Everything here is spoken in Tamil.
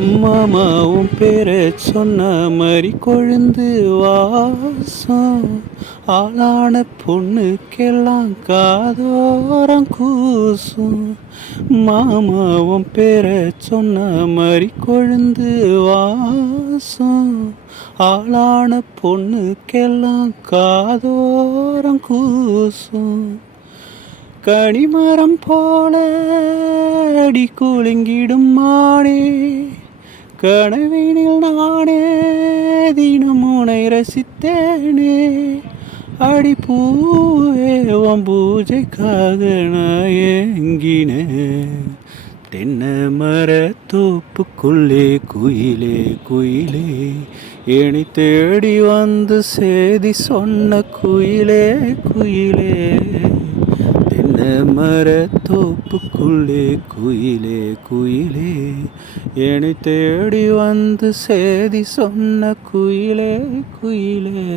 மாமாவும் பேரை சொன்ன மாதிரி கொழுந்து வாசம். ஆளான பொண்ணுக்கெல்லாம் காதோரம் கூசும். மாமாவும் பேரை சொன்ன மாதிரி கொழுந்து வாசம். ஆளான பொண்ணுக்கெல்லாம் காதோரம் கூசும். கனிமரம் போல அடி குலுங்கிடும் மானே, கனவினில் நானே தினம் உனை ரசித்தேனே. அடி பூவே உன் பூஜைக்காக நான் ஏங்கினேன். தென்னை மர தோப்புக்குள்ளே குயிலே குயிலே, என்னை தேடி வந்து சேதி சொன்ன குயிலே குயிலே. தென்னை மர தோப்புக்குள்ளே குயிலே குயிலே, என்னை தேடி வந்து சேதி சொன்ன குயிலே குயிலே.